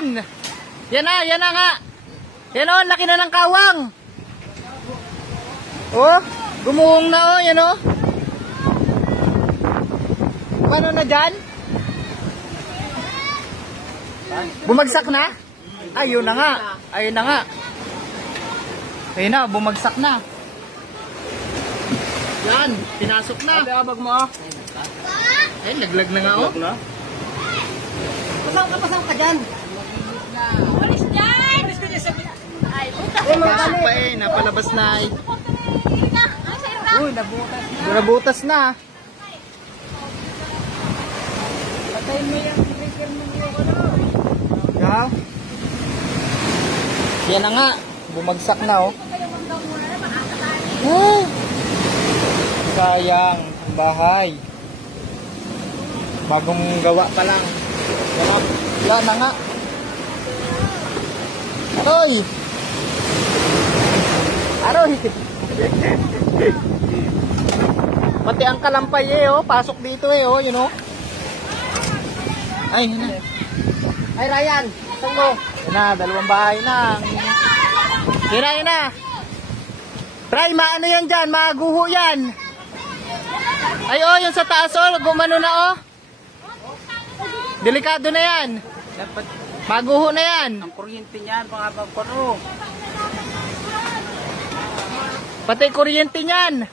yan. Yan na nga. Yan o, laki na ng kawang. Oh, gumuhong na o, yan o. Paano na dyan? Bumagsak na? Ayun na nga. Ayun na nga. Ayun na, bumagsak na. Yan, pinasok na. Ate, abag mo. Ay, laglag na nga o. Pasang ka dyan. Alis dyan! Ay, puta. Pasok pa eh, napalabas na eh. Uy, nabutas na. Nabutas na. Patayin mo yung breaker mo yung ano. Yeah. Yan na nga, bumagsak na oh. Oh. Sayang ang bahay. Bagong gawa pa lang. Yan na nga. Aroy! Aroy! Pati ang kalampay eh oh, pasok dito eh oh, you know. Ay, yun na. Ay, Ryan. Saan mo? Yun na, dalawang bahay na. Yun na. Try, maano yan dyan, maguho yan. Ay, oh, yung sa taas, oh, gumano na, oh. Delikado na yan. Dapat Maguho na yan. ang kuryente niyan, mga pagpano. Pati kuryente niyan.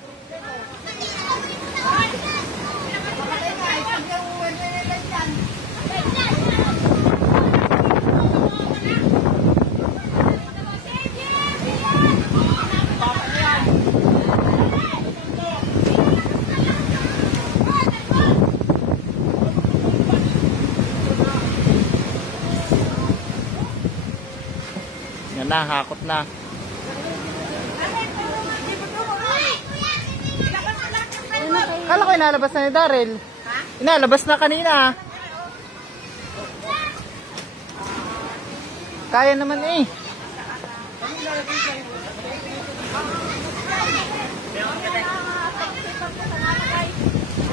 Yan na, hakot na. Kala ko inalabas na ni Daryl. Inalabas na kanina. Kaya naman eh.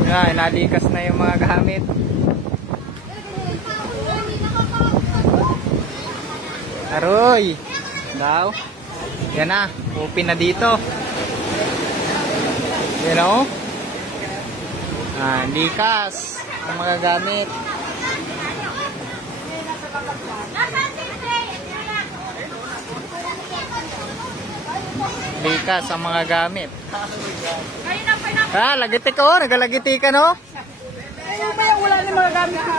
Yan, inalikas na yung mga gamit. Aroy! Daw. Yan na, open na dito. You know? Likas ang mga gamit. Likas ang mga gamit. Lagitik oh, nagalagiti ka no? Wala na mga gamit ko.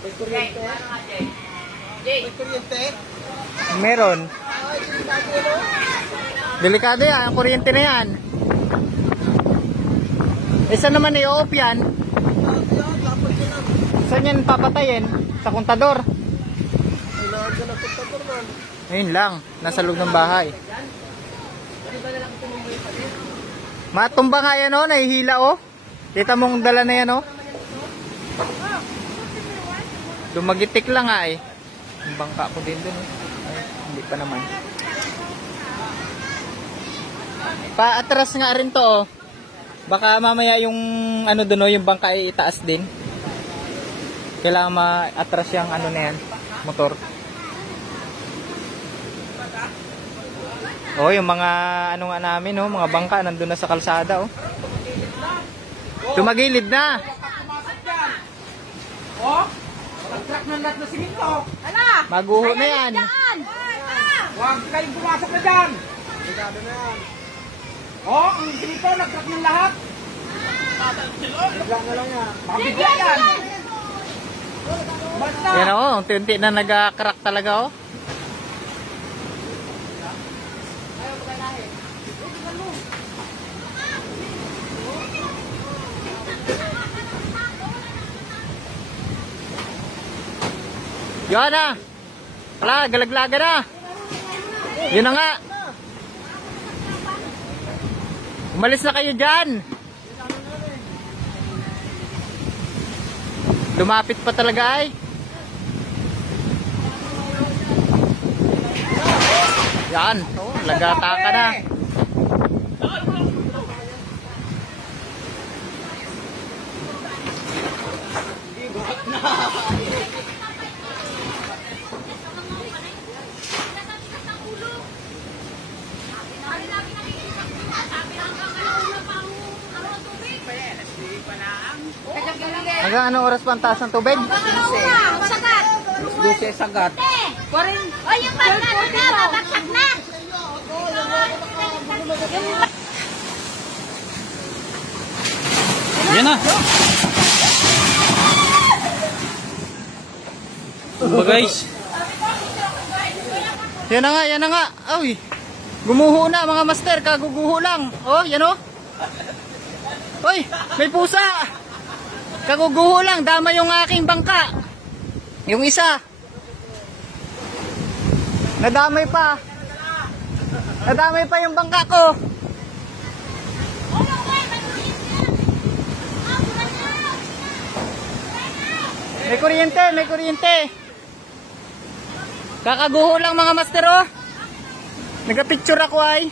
May kuryente? May kuryente? Meron. Delikado yan, ang kuryente na yan. Isa naman i-off yan. Saan yan papatayin? Sa kontador. Ayun lang, nasa loob ng bahay. Matumba nga yan o, nahihila o. Kita mong dala na yan o. Dumagitik lang nga eh. Ang bangka ko din dun eh. Ay, hindi pa naman. Paatras nga rin to oh. Baka mamaya yung ano dun oh, yung bangka ay itaas din. Kailangan ma-atras yung ano na yan, motor. Oh, yung mga ano nga namin oh, mga bangka nandun na sa kalsada oh. Tumagilid na. Oh? Nag-truck ng lahat na simento. Ala! Maguho na yan. Huwag kayong pumasok na dyan. Ligado na yan. Oh, ang dito, nag-truck ng lahat. Bigla na lang yan. Mabigla yan. Basta. Yan oh, unti-unti na nag-crack talaga oh. Yan na. Wala, galaglaga na. Yun na nga. Umalis na kayo dyan. Lumapit pa talaga ay. Yan. Oh, lagata ka na. Hanggang anong oras pa ang taas ng tubig? Sagat. 12 sagat. O yung bangka na, babagsak na. Yan na. Ba guys? Yan na nga, yan na nga. Ay, gumuho na mga master, kaguguho lang. Oh, yan oh. Hoy, may pusa. Kaguguho lang, dama yung aking bangka. Yung isa. Nadamay pa. Nadamay pa yung bangka ko. May kuryente, may kuryente. Kakaguho lang mga master oh. Nagka-picture ako ay.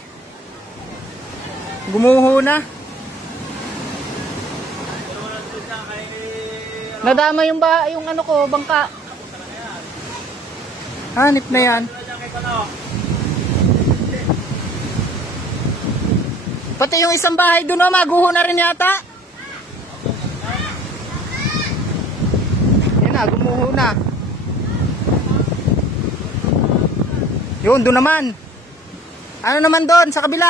Gumuho na. Nadama yung ano ko, bangka. Hanip na yan. Pati yung isang bahay doon oh, maguho na rin yata. Yan na, gumuho na. Yun, doon naman. Ano naman doon, sa kabila?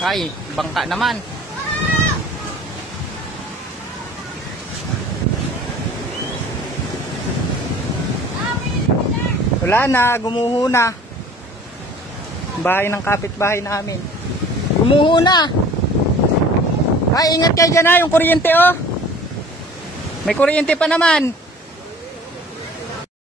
Ay, bangka naman. Wala na, gumuho na. Bahay ng kapitbahay namin. Gumuho na. Ay, ingat kayo dyan ha, yung kuryente oh. May kuryente pa naman.